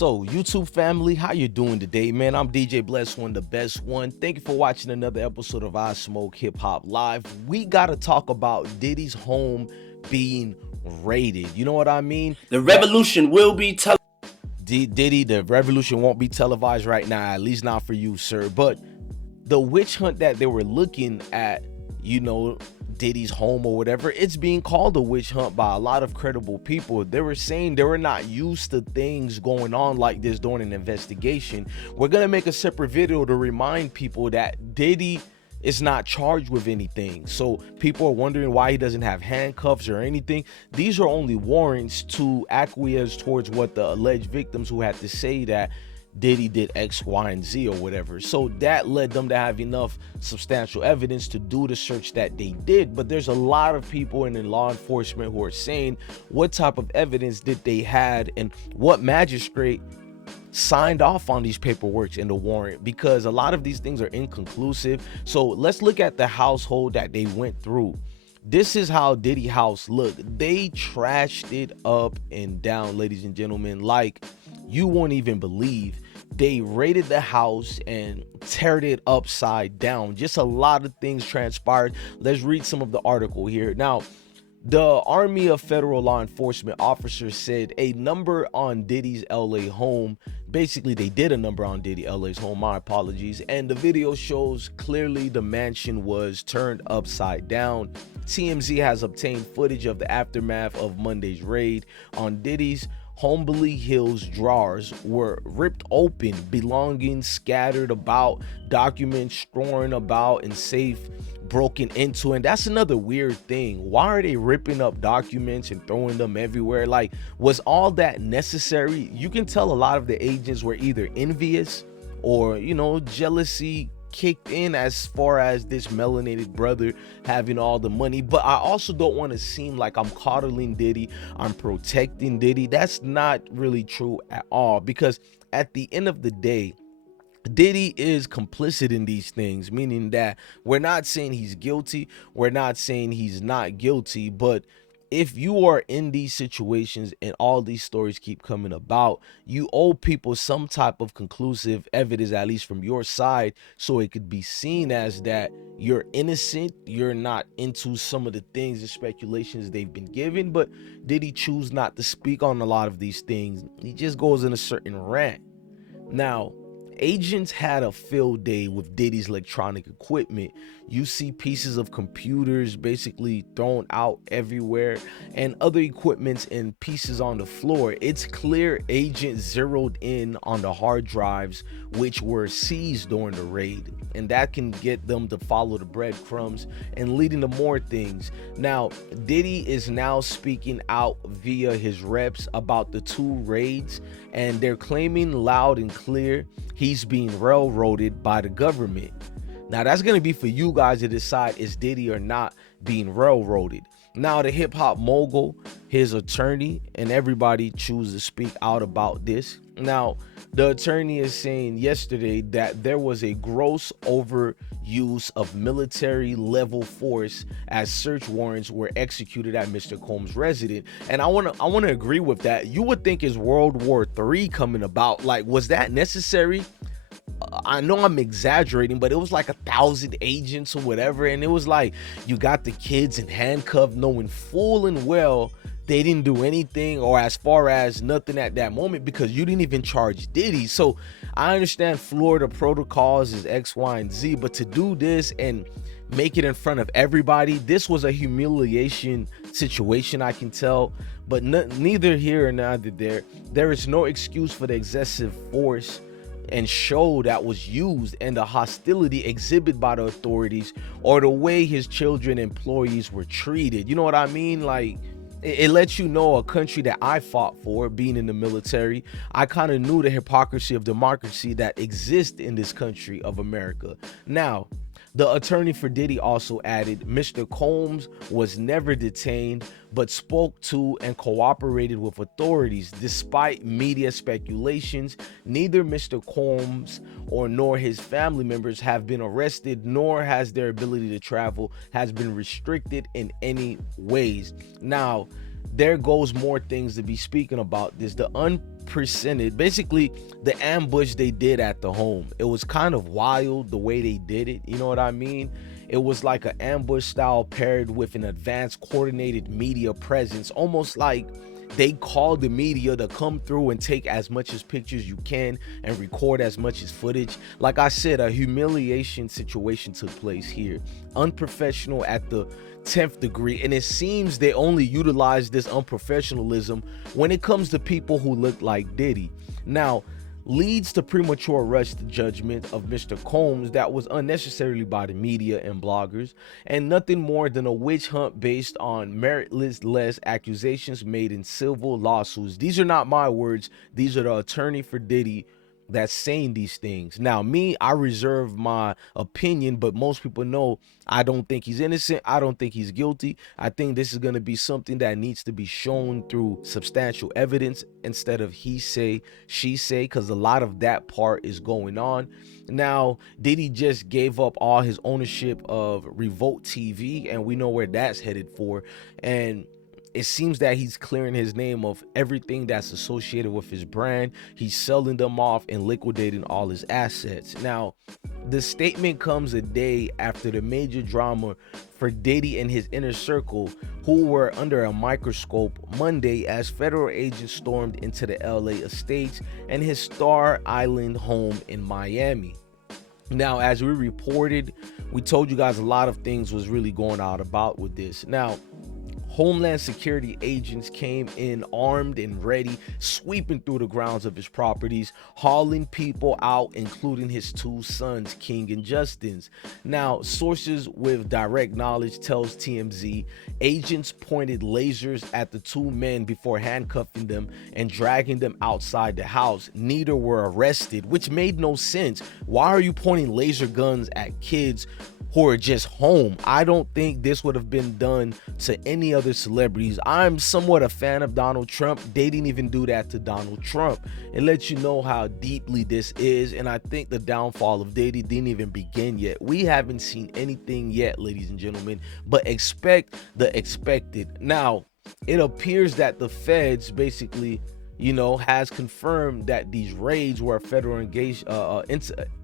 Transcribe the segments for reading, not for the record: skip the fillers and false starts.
So, YouTube family, how you doing today, man? I'm DJ Bless One, the best one. Thank you for watching another episode of I Smoke Hip Hop Live. We gotta talk about Diddy's home being raided. You know what I mean? The revolution will be Diddy, the revolution won't be televised right now, at least not for you, sir. But the witch hunt that they were looking at, Diddy's home or whatever, it's being called a witch hunt by a lot of credible people. They were saying they were not used to things going on like this during an investigation. We're gonna make a separate video to remind people that Diddy is not charged with anything. So people are wondering why he doesn't have handcuffs or anything. These are only warrants to acquiesce towards what the alleged victims who had to say that Diddy did X, Y, and Z or whatever. So that led them to have enough substantial evidence to do the search that they did. But there's a lot of people in law enforcement who are saying what type of evidence did they had and what magistrate signed off on these paperwork in the warrant, because a lot of these things are inconclusive. So let's look at the household that they went through. This is how Diddy house looked. They trashed it up and down, ladies and gentlemen, like you won't even believe. They raided the house and teared it upside down. Just a lot of things transpired. Let's read some of the article here. Now, the Army of Federal Law Enforcement officers said a number on Diddy's LA home. Basically, they did a number on Diddy LA's home. My apologies. And the video shows clearly the mansion was turned upside down. TMZ has obtained footage of the aftermath of Monday's raid on Diddy's Holmby Hills. Drawers were ripped open, belongings scattered about, documents strewn about, and safe broken into. And that's another weird thing. Why are they ripping up documents and throwing them everywhere? Like, was all that necessary? You can tell a lot of the agents were either envious or, jealousy kicked in as far as this melanated brother having all the money. But I also don't want to seem like I'm coddling Diddy, I'm protecting Diddy. That's not really true at all, because at the end of the day, Diddy is complicit in these things, meaning that we're not saying he's guilty, we're not saying he's not guilty. But if you are in these situations and all these stories keep coming about, you owe people some type of conclusive evidence, at least from your side, so it could be seen as that you're innocent, you're not into some of the things and speculations they've been given. But Diddy choose not to speak on a lot of these things. He just goes in a certain rant. Now, agents had a field day with Diddy's electronic equipment. You see pieces of computers basically thrown out everywhere and other equipments and pieces on the floor. It's clear agents zeroed in on the hard drives which were seized during the raid, and that can get them to follow the breadcrumbs and leading to more things. Now, Diddy is now speaking out via his reps about the two raids, and they're claiming loud and clear he's being railroaded by the government. Now, that's going to be for you guys to decide, is Diddy or not being railroaded. Now, the hip hop mogul, his attorney, and everybody choose to speak out about this. Now, the attorney is saying yesterday that there was a gross overuse of military level force as search warrants were executed at Mr. Combs' residence. And I want to agree with that. You would think is World War III coming about. Like, was that necessary? I know I'm exaggerating, but it was like 1,000 agents or whatever. And it was like, you got the kids in handcuffs knowing full and well they didn't do anything, or as far as nothing at that moment, because you didn't even charge Diddy. So I understand Florida protocols is X, Y, and Z, but to do this and make it in front of everybody, this was a humiliation situation, I can tell. But neither here or neither there. There is no excuse for the excessive force and show that was used and the hostility exhibited by the authorities, or the way his children employees were treated. You know what I mean? Like, it lets you know a country that I fought for, being in the military. I kind of knew the hypocrisy of democracy that exists in this country of America. Now, the attorney for Diddy also added, Mr. Combs was never detained, but spoke to and cooperated with authorities. Despite media speculations, neither Mr. Combs or nor his family members have been arrested, nor has their ability to travel has been restricted in any ways. Now, there goes more things to be speaking about this. The presented basically the ambush they did at the home. It was kind of wild the way they did it, you know what I mean? It was like an ambush style paired with an advanced coordinated media presence, almost like they called the media to come through and take as much as pictures you can and record as much as footage. Like I said, a humiliation situation took place here. Unprofessional at the 10th degree, and it seems they only utilize this unprofessionalism when it comes to people who look like Diddy. Now, leads to premature rush to judgment of Mr. Combs that was unnecessarily by the media and bloggers, and nothing more than a witch hunt based on meritless accusations made in civil lawsuits. These are not my words. These are the attorney for Diddy that's saying these things. Now, me, I reserve my opinion, but most people know I don't think he's innocent. I don't think he's guilty. I think this is going to be something that needs to be shown through substantial evidence instead of he say, she say, because a lot of that part is going on. Now, Diddy just gave up all his ownership of Revolt TV, and we know where that's headed for. And it seems that he's clearing his name of everything that's associated with his brand. He's selling them off and liquidating all his assets. Now, the statement comes a day after the major drama for Diddy and his inner circle, who were under a microscope Monday as federal agents stormed into the LA estates and his Star Island home in Miami. Now, as we reported, we told you guys a lot of things was really going out about with this. Now, Homeland Security agents came in armed and ready, sweeping through the grounds of his properties, hauling people out, including his two sons, King and Justin. Now, sources with direct knowledge tells TMZ agents pointed lasers at the two men before handcuffing them and dragging them outside the house. Neither were arrested, which made no sense. Why are you pointing laser guns at kids who are just home? I don't think this would have been done to any other celebrities. I'm somewhat a fan of Donald Trump. They didn't even do that to Donald Trump. It lets you know how deeply this is, and I think the downfall of Diddy didn't even begin yet. We haven't seen anything yet, ladies and gentlemen, but expect the expected. Now, it appears that the feds basically, has confirmed that these raids were a federal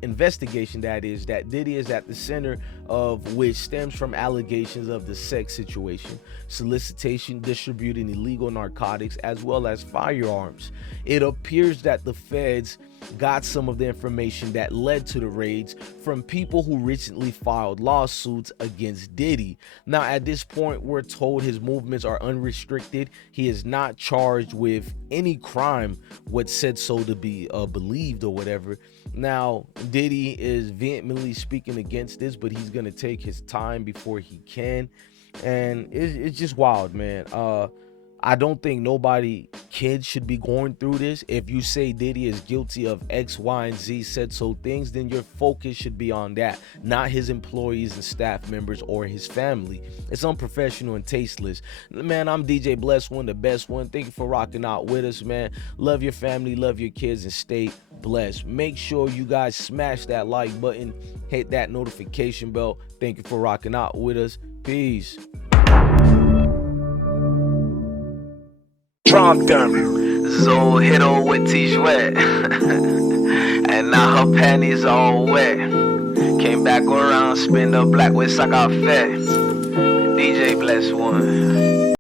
investigation, that Diddy is at the center of, which stems from allegations of the sex situation, solicitation, distributing illegal narcotics, as well as firearms. It appears that the feds got some of the information that led to the raids from people who recently filed lawsuits against Diddy. Now, at this point, we're told his movements are unrestricted. He is not charged with any crime, what's said so to be believed or whatever. Now, Diddy is vehemently speaking against this, but he's gonna take his time before he can, and it's just wild, man. I don't think kids should be going through this. If you say Diddy is guilty of X, Y, and Z said so things, then your focus should be on that, not his employees and staff members or his family. It's unprofessional and tasteless. Man, I'm DJ Bless One, the best one. Thank you for rocking out with us, man. Love your family, love your kids, and stay blessed. Make sure you guys smash that like button, hit that notification bell. Thank you for rocking out with us. Peace. Drunk them. Zoe hit her with T-Sweat. And now her panties all wet. Came back around, spin the black with sock out fat. DJ Bless One.